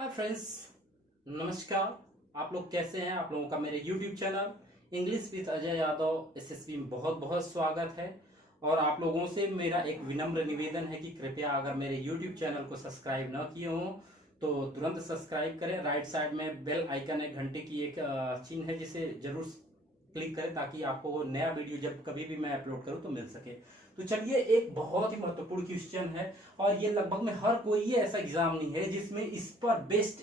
Hi friends, नमस्कार। आप लोग कैसे हैं? आप लोगों का मेरे YouTube channel English with Ajay Yadav SSB में बहुत बहुत स्वागत है। और आप लोगों से मेरा एक विनम्र निवेदन है कि कृपया अगर मेरे YouTube चैनल को सब्सक्राइब न किए हों तो तुरंत सब्सक्राइब करें। राइट साइड में बेल आइकन है, घंटे की एक चिन्ह है, जिसे जरूर क्लिक करें ताकि आपको वो नया वीडियो जब कभी भी मैं अपलोड करूं तो मिल सके। तो चलिए, एक बहुत ही महत्वपूर्ण क्वेश्चन है और ये लगभग में हर कोई ऐसा एग्जाम नहीं है जिसमें इस पर बेस्ड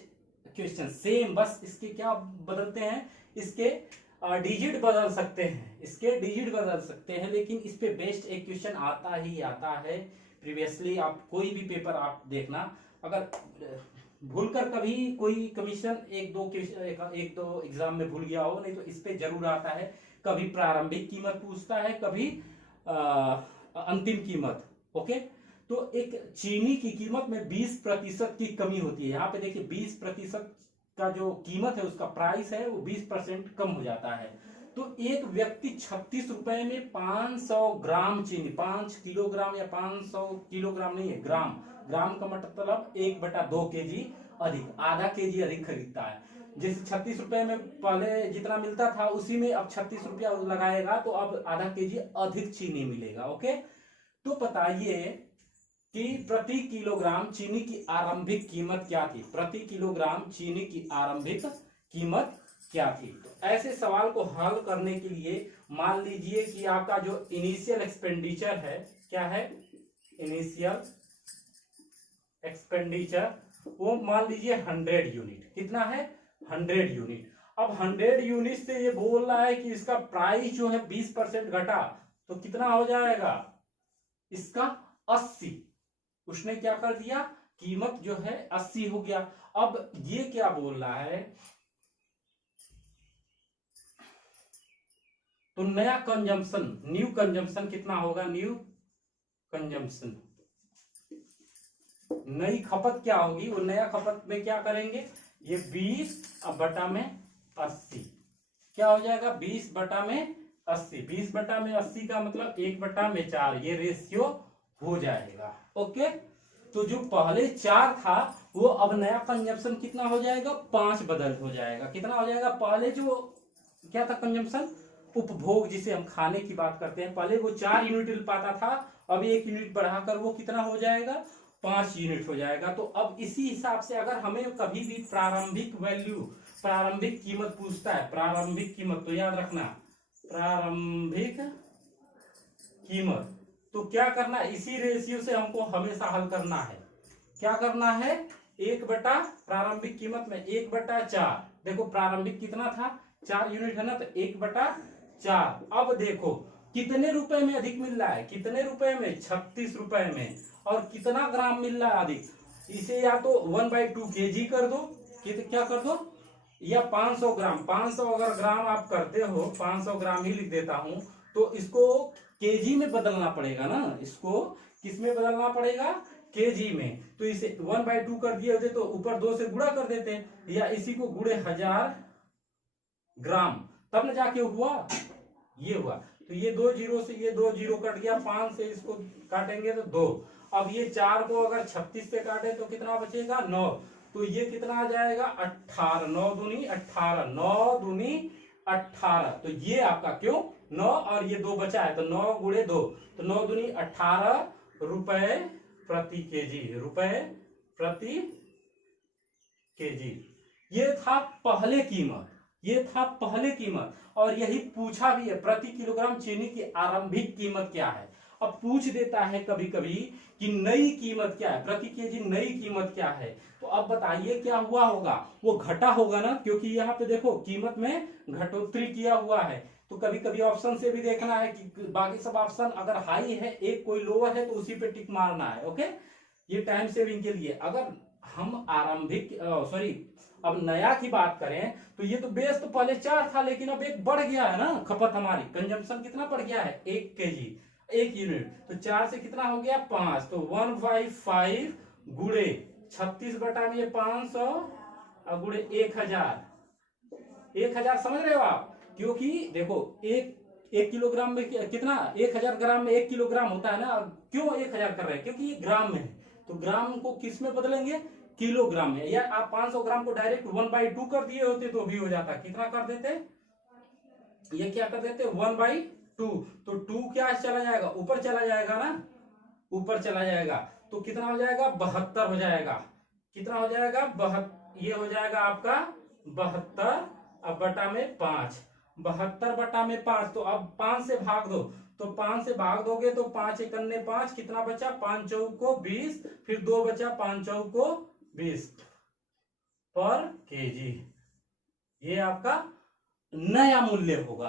क्वेश्चन सेम, बस इसके क्या बदलते हैं, इसके डिजिट बदल सकते हैं, इसके डिजिट बदल सकते हैं, लेकिन इस पे बेस्ड एक क्वेश्चन आता ही आता है। प्रीवियसली आप कोई भी पेपर आप देखना, अगर भूलकर कभी कोई कमीशन एक दो एग्जाम में भूल गया हो, नहीं तो इस पे जरूर आता है। कभी प्रारंभिक कीमत पूछता है, कभी अंतिम कीमत। ओके, तो एक चीनी की कीमत में 20% की कमी होती है। यहाँ पे देखिए 20% का जो कीमत है, उसका प्राइस है, वो 20% कम हो जाता है। तो एक व्यक्ति 36 रुपए में 500 ग्राम चीनी, 5 किलोग्राम या 500 किलोग्राम नहीं है, ग्राम, ग्राम का मतलब 1/2 kg अधिक, आधा केजी अधिक खरीदता है। जैसे 36 रुपए में पहले जितना मिलता था उसी में अब 36 रुपया लगाएगा तो अब आधा केजी अधिक चीनी मिलेगा। ओके, तो बताइए कि प्रति किलोग्राम चीनी की आरंभिक कीमत क्या थी? प्रति किलोग्राम चीनी की आरंभिक कीमत क्या थी? तो ऐसे सवाल को हल करने के लिए मान लीजिए कि आपका जो इनिशियल एक्सपेंडिचर है, क्या है? इनिशियल एक्सपेंडिचर, वो मान लीजिए 100 यूनिट। कितना है? 100 यूनिट। अब 100 यूनिट से ये बोल रहा है कि इसका प्राइस जो है 20% घटा, तो कितना हो जाएगा इसका? 80। उसने क्या कर दिया? कीमत जो है 80 हो गया। अब ये क्या बोल रहा है? तो नया कंजम्पशन, न्यू कंजम्पशन कितना होगा? न्यू कंजम्पशन, नई खपत क्या होगी? वो नया खपत में क्या करेंगे? ये 20 अब बटा में 80 क्या हो जाएगा? 20/80। 20/80 का मतलब 1/4, ये रेशियो हो जाएगा। ओके, तो जो पहले 4 था वो अब नया कंजम्पशन कितना हो जाएगा? 5 बदल हो जाएगा। कितना हो जाएगा? पहले जो क्या था कंजम्पशन? उपभोग, जिसे हम खाने की बात करते हैं, पहले वो 4 यूनिट पाता था, अब 1 यूनिट बढ़ाकर वो कितना हो जाएगा? 5 यूनिट हो जाएगा। तो अब इसी हिसाब से अगर हमें कभी भी प्रारंभिक वैल्यू, प्रारंभिक कीमत पूछता है, प्रारंभिक कीमत, तो याद रखना प्रारंभिक कीमत, तो क्या करना? इसी रेशियो से हमको हमेशा हल करना है। क्या करना है? 1 प्रारंभिक कीमत में 1/4। देखो प्रारंभिक कितना था? 4 यूनिट है ना, तो 1/4। अब देखो कितने रुपए में अधिक मिल रहा है? कितने रुपए में? 36 रुपए में। और कितना ग्राम मिल रहा है अधिक? इसे या तो 1/2 kg कर दो, क्या कर दो, या 500 ग्राम। 500 अगर ग्राम आप करते हो, 500 ग्राम ही लिख देता हूं, तो इसको केजी में बदलना पड़ेगा ना। इसको किस में बदलना पड़ेगा? केजी में। तो इसे 1/2 कर दिए होते तो ऊपर 2 से गुणा कर देते, या इसी को गुणे 1000 ग्राम, तब न जाके हुआ, ये हुआ। तो ये 2 जीरो से ये 2 जीरो कट गया, 5 से इसको काटेंगे तो 2। अब ये 4 को अगर 36 से काटे तो कितना बचेगा? 9। तो ये कितना आ जाएगा? 18। 9 दूनी 18, 9 दूनी 18। तो ये आपका क्यों 9, और ये 2 बचा है तो 9 गुणे 2, तो 9 दूनी 18 रुपए प्रति केजी, रुपए प्रति केजी। ये था पहले कीमत, ये था पहले कीमत, और यही पूछा भी है, प्रति किलोग्राम चीनी की आरंभिक कीमत क्या है। अब पूछ देता है कभी कभी कि नई कीमत क्या है, प्रति केजी नई कीमत क्या है। तो अब बताइए क्या हुआ होगा? वो घटा होगा ना, क्योंकि यहाँ पे देखो कीमत में घटोतरी किया हुआ है। तो कभी कभी ऑप्शन से भी देखना है कि बाकी सब ऑप्शन अगर हाई है, एक कोई लोअर है, तो उसी पे टिक मारना है। ओके, ये टाइम सेविंग के लिए। अगर हम आरंभिक सॉरी अब नया की बात करें तो ये तो बेस तो पहले 4 था, लेकिन अब 1 बढ़ गया है ना। खपत हमारी कंजम्पशन कितना बढ़ गया है? 1 केजी, 1 यूनिट। तो 4 से कितना हो गया? 5। तो 1/5 गुणे 36 बटा में 500 और गुणे 1000। 1000 समझ रहे हो आप? क्योंकि देखो एक किलोग्राम में कितना, 1000 ग्राम में 1 किलोग्राम होता है ना। क्यों 1000 कर रहे हैं? क्योंकि ये ग्राम में है, तो ग्राम को किस में बदलेंगे? किलोग्राम में, या आप 500 ग्राम को डायरेक्ट 1/2 कर दिए होते तो भी हो जाता। कितना कर देते, ये क्या कर देते 1/2, तो 2 क्या चला जाएगा, ऊपर चला जाएगा ना, ऊपर चला जाएगा, तो कितना हो जाएगा 72 हो जाएगा। कितना हो जाएगा ये हो जाएगा आपका 72 अब बटा में 5, 72 बटा में 5। तो अब 5 से भाग दो, तो 5 से भाग दोगे तो 5 एकन्ने 5, कितना बचा 5 चौको 20, फिर 2 बचा 5 चौको 20 पर केजी। ये आपका नया मूल्य होगा।